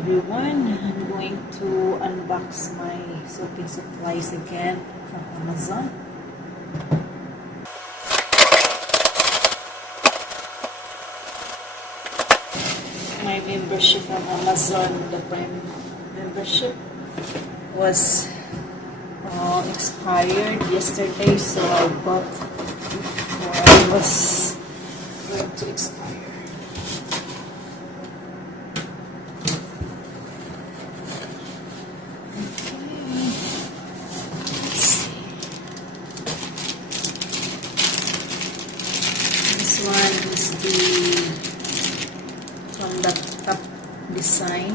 everyone, I'm going to unbox my soaking supplies again from Amazon. My membership from Amazon, the Prime membership, was expired yesterday, so I bought while it was going to expire. This one is from the top design.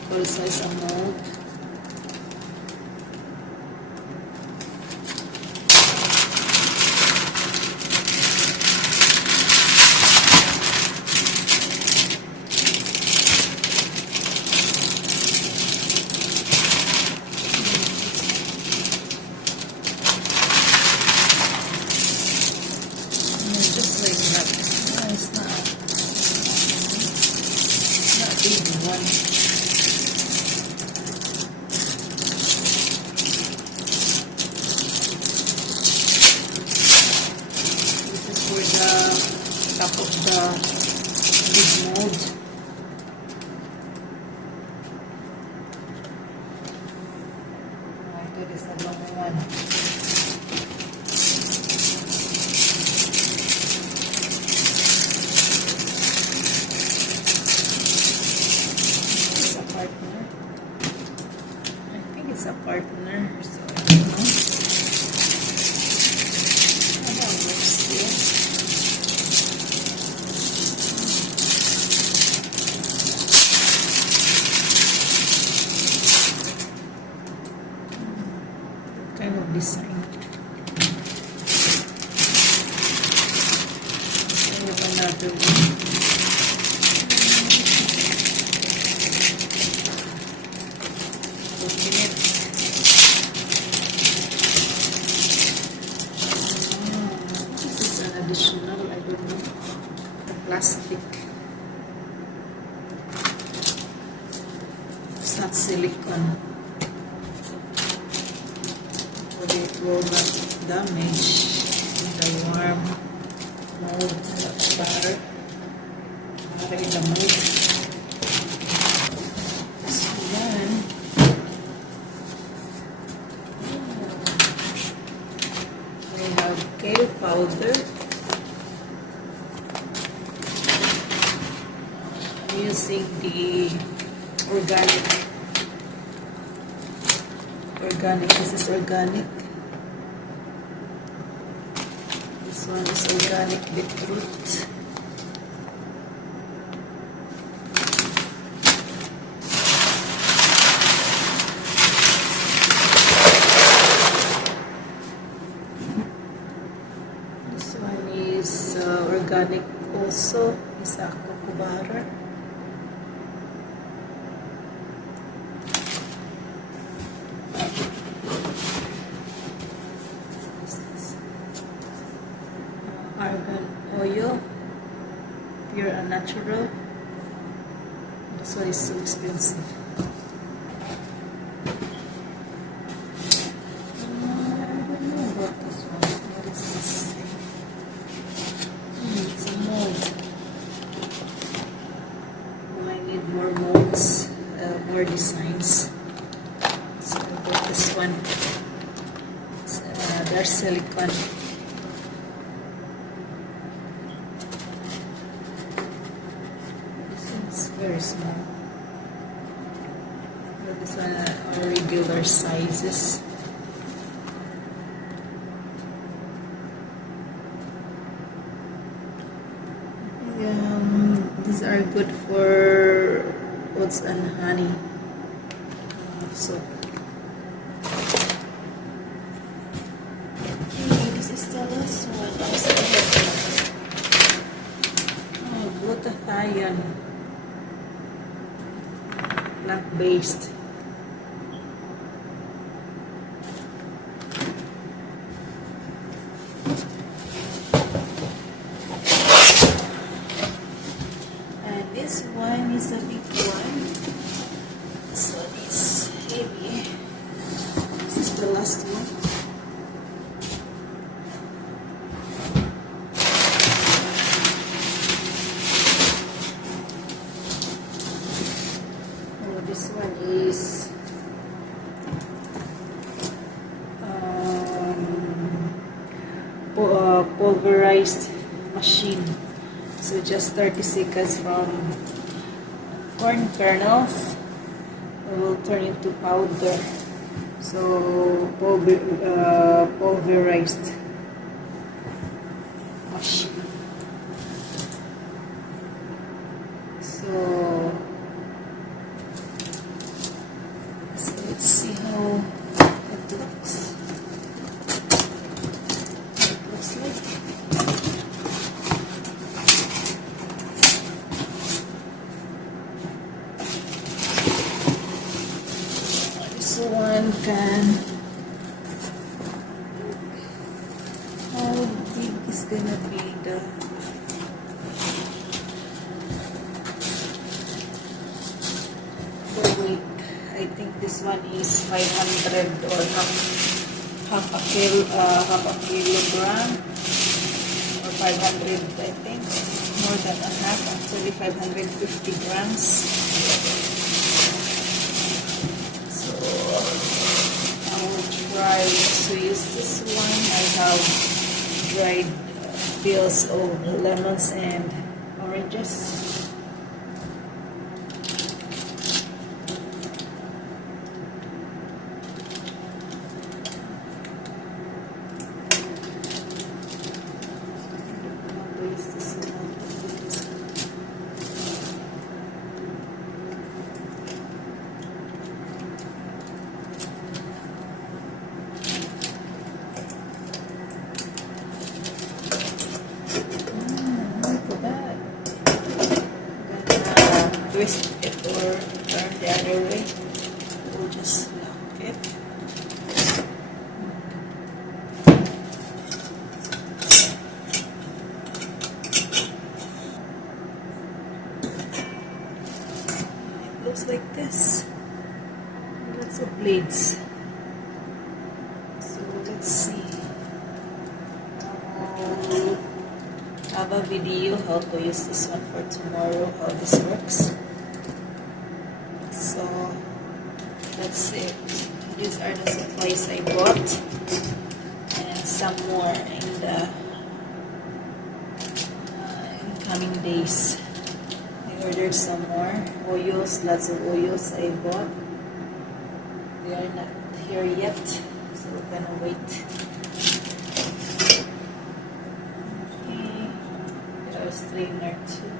It also is a mold. Just like that. No, it's not big one. This is for the top of the big mold. That is a long one. It's a partner, so I don't know. How that works here. What kind of design? I have another one. Additional, I don't know, the plastic. It's not silicone, but it will not damage the warm mold, butter in the mold. So then, we have kale powder. Using the organic. This is organic. This one is organic beetroot. This one is organic also. It's a cocoa butter. Argan oil, pure and natural. This one is so expensive. I don't know about this one. What is this? It's a mold. I need more molds, more designs. So I bought this one. They're silicone. It's very small. But this one are regular sizes. These are good for oats and honey. So this is the last one. Glutathione, plant-based. And this one is a big one. machine. So just 30 seconds from corn kernels, it will turn into powder. So pulverized machine. So let's see how it looks. It looks like. This one can. How big is gonna be the weight? I think this one is 500 or half a kilogram or 500. I think more than a half. Actually, 550 grams. So I will try to use this one. I have dried peels of lemons and oranges. Twist it or turn the other way. We'll just lock it. It looks like this. Lots of blades. So let's see. I'll have a video how to use this one for tomorrow, how this works. So that's it. These are the supplies I bought, and some more in the coming days. I ordered some more oils, lots of oils I bought. They are not here yet, so we're gonna wait. Okay, there's strainer too.